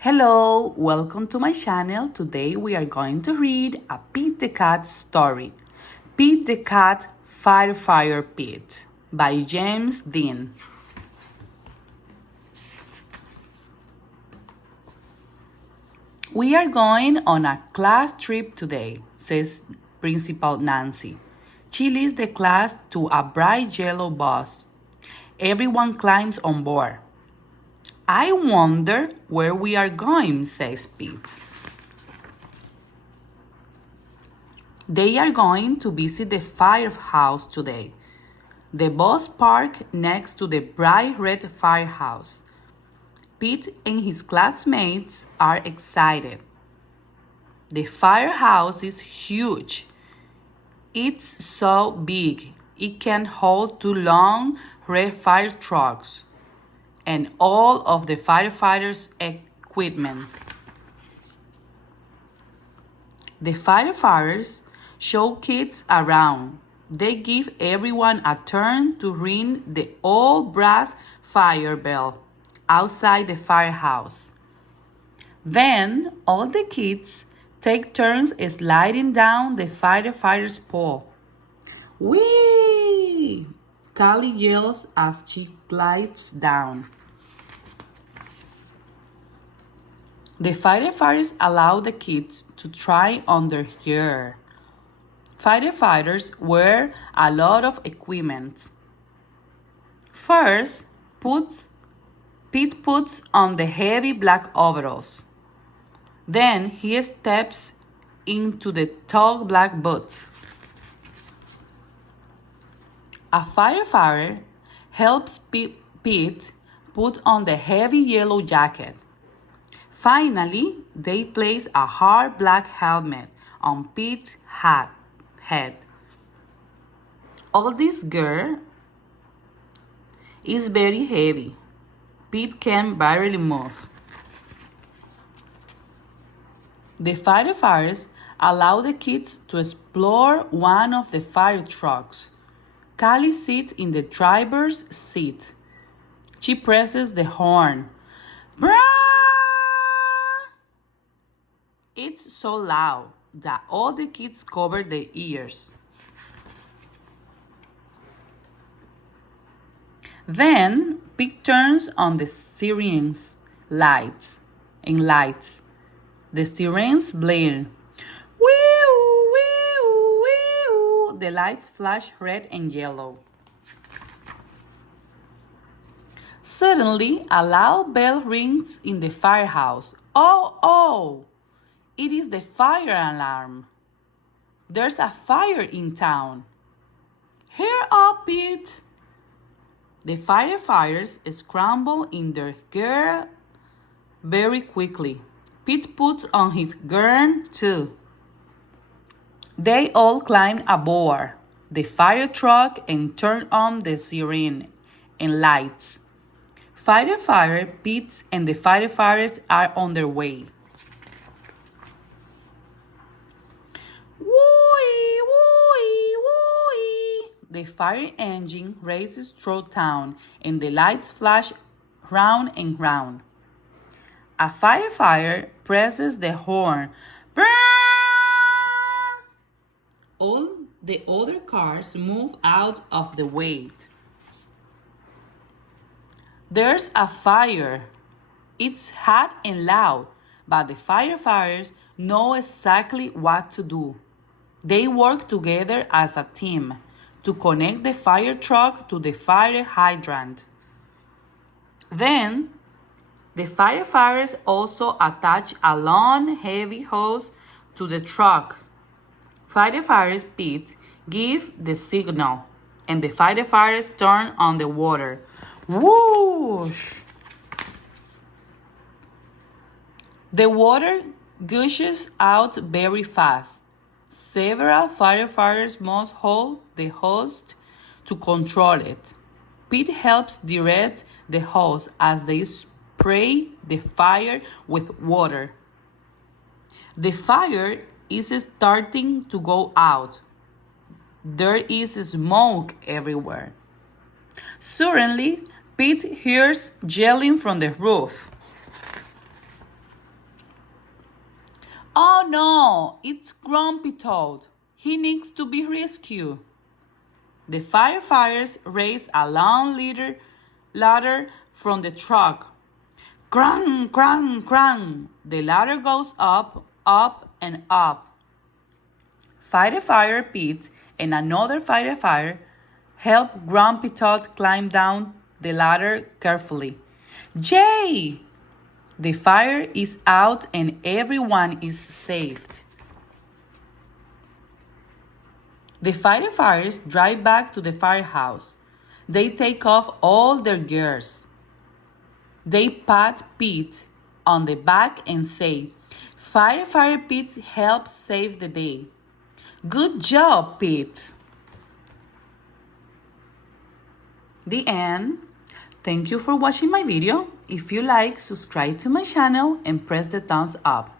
Hello, welcome to my channel. Today we are going to read a Pete the Cat story. Pete the Cat, Firefighter Pete by James Dean. We are going on a class trip today, says Principal Nancy. She leads the class to a bright yellow bus. Everyone climbs on board. I wonder where we are going, says Pete. They are going to visit the firehouse today. The bus parked next to the bright red firehouse. Pete and his classmates are excited. The firehouse is huge. It's so big it can hold two long red fire trucks and all of the firefighters' equipment. The firefighters show kids around. They give everyone a turn to ring the old brass fire bell outside the firehouse. Then all the kids take turns sliding down the firefighter's pole. Whee! Callie yells as she glides down. The firefighters allow the kids to try on their gear. Firefighters wear a lot of equipment. First, Pete puts on the heavy black overalls. Then he steps into the tall black boots. A firefighter helps Pete put on the heavy yellow jacket. Finally, they place a hard black helmet on Pete's head. All this gear is very heavy. Pete can barely move. The firefighters allow the kids to explore one of the fire trucks. Callie sits in the driver's seat. She presses the horn. Brrrr! It's so loud that all the kids cover their ears. Then Pete turns on the sirens lights. The sirens blare. Wee-oo, wee-oo, wee-oo. The lights flash red and yellow. Suddenly, a loud bell rings in the firehouse. Oh! It is the fire alarm. There's a fire in town. Hurry up, Pete! The firefighters scramble in their gear very quickly. Pete puts on his gear too. They all climb aboard the fire truck and turn on the siren and lights. Firefighter Pete and the firefighters are on their way. The fire engine races through town and the lights flash round and round. A firefighter presses the horn. Brrrr! All the other cars move out of the way. There's a fire. It's hot and loud, but the firefighters know exactly what to do. They work together as a team to connect the fire truck to the fire hydrant. Then, the firefighters also attach a long, heavy hose to the truck. Firefighters Pete give the signal, and the firefighters turn on the water. Whoosh! The water gushes out very fast. Several firefighters must hold the hose to control it. Pete helps direct the hose as they spray the fire with water. The fire is starting to go out. There is smoke everywhere. Suddenly, Pete hears yelling from the roof. Oh no, it's Grumpy Toad. He needs to be rescued. The firefighters raise a long ladder from the truck. Crang, crang, crang. The ladder goes up, up, and up. Firefighter Pete and another firefighter help Grumpy Toad climb down the ladder carefully. Yay! The fire is out and everyone is saved. The firefighters drive back to the firehouse. They take off all their gears. They pat Pete on the back and say, Firefighter Pete helped save the day. Good job, Pete. The end. Thank you for watching my video. If you like, subscribe to my channel and press the thumbs up.